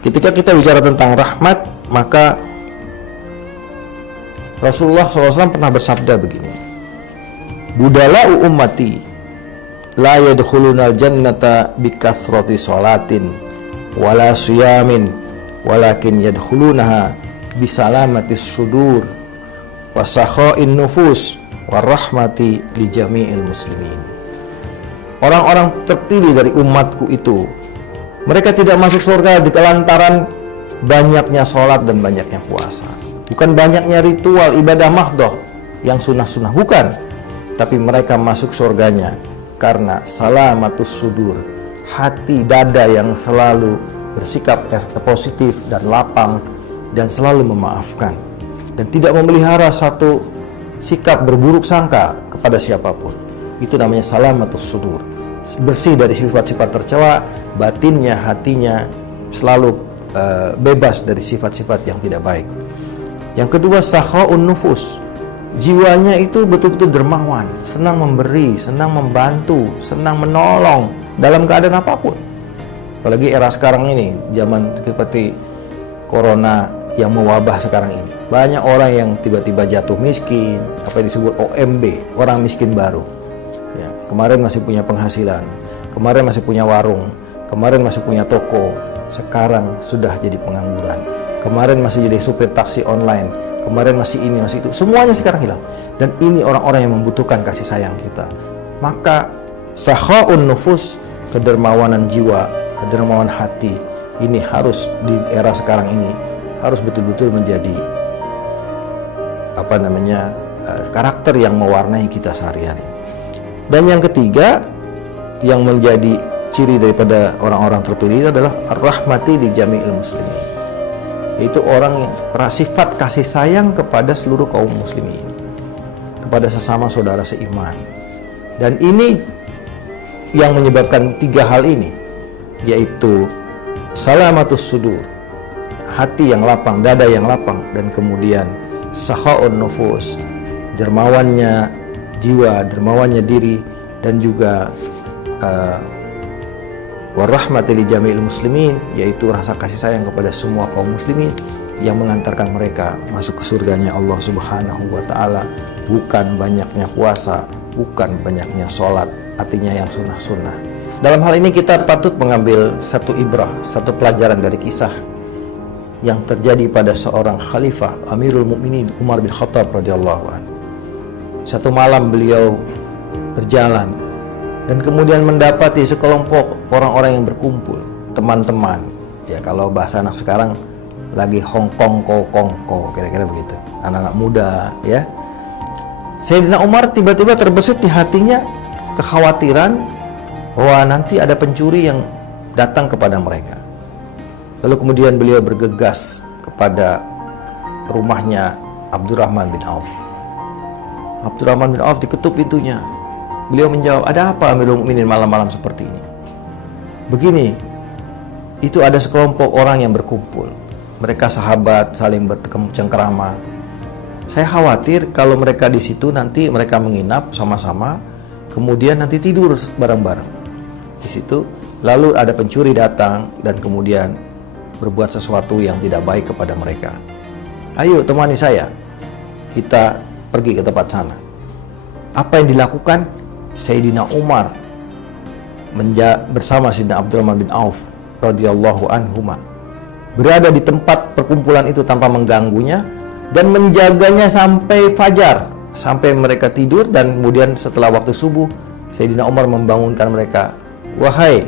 Ketika kita bicara tentang rahmat, maka Rasulullah SAW pernah bersabda begini, budala'u ummati la yadkhulunal jannata bikathrati sholatin wala siyamin walakin yadkhulunaha bisalamatis sudur wasakha'in nufus warahmati li jami'il muslimin. Orang-orang terpilih dari umatku itu, mereka tidak masuk surga di lantaran banyaknya sholat dan banyaknya puasa. Bukan banyaknya ritual ibadah mahdoh yang sunnah-sunnah, bukan. Tapi mereka masuk surganya karena salamatus sudur, hati dada yang selalu bersikap positif dan lapang dan selalu memaafkan dan tidak memelihara satu sikap berburuk sangka kepada siapapun. Itu namanya salamatus sudur, bersih dari sifat-sifat tercela, batinnya, hatinya selalu bebas dari sifat-sifat yang tidak baik. Yang kedua, sakha'un nufus, jiwanya itu betul-betul dermawan, senang memberi, senang membantu, senang menolong dalam keadaan apapun. Apalagi era sekarang ini, zaman seperti corona yang mewabah sekarang ini, banyak orang yang tiba-tiba jatuh miskin, apa yang disebut OMB, orang miskin baru. Ya, kemarin masih punya penghasilan, kemarin masih punya warung, kemarin masih punya toko, sekarang sudah jadi pengangguran. Kemarin masih jadi supir taksi online, kemarin masih ini, masih itu, semuanya sekarang hilang. Dan ini orang-orang yang membutuhkan kasih sayang kita. Maka sakha'un nufus, kedermawanan jiwa, kedermawanan hati, ini harus di era sekarang ini harus betul-betul menjadi karakter yang mewarnai kita sehari-hari. Dan yang ketiga yang menjadi ciri daripada orang-orang terpilih adalah ar-rahmati li jami'il muslimin, yaitu orang yang sifat kasih sayang kepada seluruh kaum muslimin, kepada sesama saudara seiman. Dan ini yang menyebabkan tiga hal ini, yaitu salamatus sudur, hati yang lapang, dada yang lapang, dan kemudian sakha'un nufus, dermawannya jiwa, dermawannya diri, dan juga warahmati li jami'il muslimin, yaitu rasa kasih sayang kepada semua kaum muslimin yang mengantarkan mereka masuk ke surganya Allah Subhanahu wa ta'ala. Bukan banyaknya puasa, bukan banyaknya sholat, artinya yang sunnah-sunnah. Dalam hal ini kita patut mengambil satu ibrah, satu pelajaran dari kisah yang terjadi pada seorang khalifah Amirul Mukminin Umar bin Khattab radhiyallahu anhu. Satu malam beliau berjalan dan kemudian mendapati sekelompok orang-orang yang berkumpul, teman-teman. Ya, kalau bahasa anak sekarang lagi hongkong-kongko, kira-kira begitu. Anak-anak muda, ya. Sayyidina Umar tiba-tiba terbesit di hatinya kekhawatiran bahwa nanti ada pencuri yang datang kepada mereka. Lalu kemudian beliau bergegas kepada rumahnya Abdurrahman bin Auf. Abdurrahman bin Auf diketuk pintunya. Beliau menjawab, "Ada apa Amirul Mukminin malam-malam seperti ini?" "Begini, itu ada sekelompok orang yang berkumpul. Mereka sahabat, saling bercengkerama. Saya khawatir kalau mereka di situ nanti mereka menginap sama-sama, kemudian nanti tidur bareng-bareng di situ. Lalu ada pencuri datang dan kemudian berbuat sesuatu yang tidak baik kepada mereka. Ayo temani saya, kita pergi ke tempat sana." Apa yang dilakukan Sayyidina Umar bersama Sayyidina Abdurrahman bin Auf radhiyallahu anhuma berada di tempat perkumpulan itu tanpa mengganggunya dan menjaganya sampai fajar, sampai mereka tidur. Dan kemudian setelah waktu subuh, Sayyidina Umar membangunkan mereka, "Wahai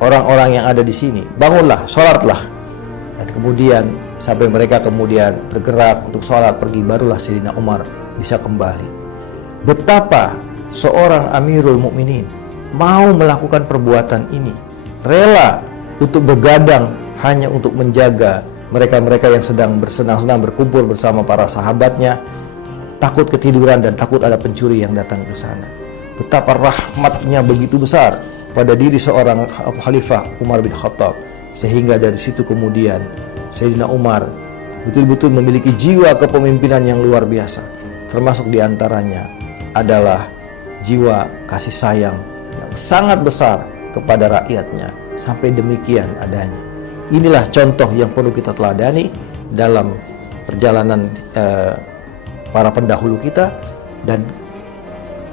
orang-orang yang ada di sini, bangunlah, sholatlah." Dan kemudian sampai mereka kemudian bergerak untuk sholat pergi, barulah Sayyidina Umar bisa kembali. Betapa seorang Amirul Mukminin mau melakukan perbuatan ini, rela untuk begadang hanya untuk menjaga mereka-mereka yang sedang bersenang-senang berkumpul bersama para sahabatnya, takut ketiduran dan takut ada pencuri yang datang ke sana. Betapa rahmatnya begitu besar pada diri seorang Khalifah Umar bin Khattab, sehingga dari situ kemudian Sayyidina Umar betul-betul memiliki jiwa kepemimpinan yang luar biasa. Termasuk diantaranya adalah jiwa kasih sayang yang sangat besar kepada rakyatnya, sampai demikian adanya. Inilah contoh yang perlu kita teladani dalam perjalanan para pendahulu kita, dan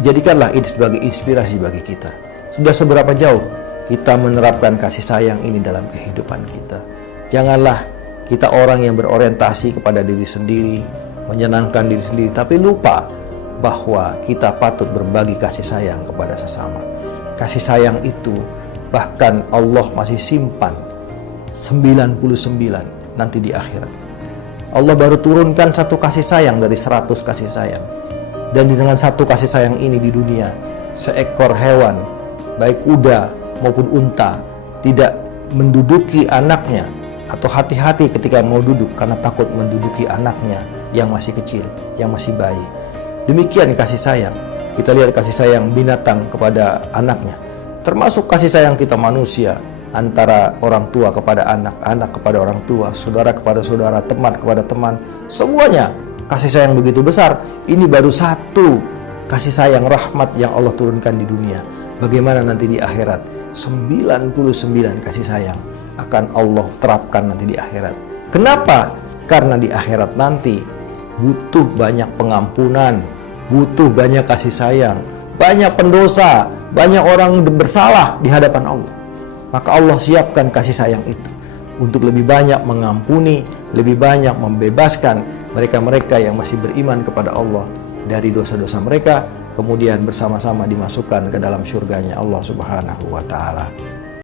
jadikanlah ini sebagai inspirasi bagi kita. Sudah seberapa jauh kita menerapkan kasih sayang ini dalam kehidupan kita? Janganlah kita orang yang berorientasi kepada diri sendiri, menyenangkan diri sendiri, tapi lupa bahwa kita patut berbagi kasih sayang kepada sesama. Kasih sayang itu bahkan Allah masih simpan 99 nanti di akhirat. Allah baru turunkan satu kasih sayang dari 100 kasih sayang. Dan dengan satu kasih sayang ini di dunia, seekor hewan, baik kuda maupun unta, tidak menduduki anaknya, atau hati-hati ketika mau duduk karena takut menduduki anaknya yang masih kecil, yang masih bayi. Demikian kasih sayang. Kita lihat kasih sayang binatang kepada anaknya, termasuk kasih sayang kita manusia, antara orang tua kepada anak, anak kepada orang tua, saudara kepada saudara, teman kepada teman. Semuanya kasih sayang begitu besar. Ini baru satu kasih sayang rahmat yang Allah turunkan di dunia. Bagaimana nanti di akhirat? 99 kasih sayang akan Allah terapkan nanti di akhirat. Kenapa? Karena di akhirat nanti butuh banyak pengampunan, butuh banyak kasih sayang, banyak pendosa, banyak orang bersalah di hadapan Allah. Maka Allah siapkan kasih sayang itu untuk lebih banyak mengampuni, lebih banyak membebaskan mereka-mereka yang masih beriman kepada Allah dari dosa-dosa mereka, kemudian bersama-sama dimasukkan ke dalam surganya Allah Subhanahu wa Ta'ala.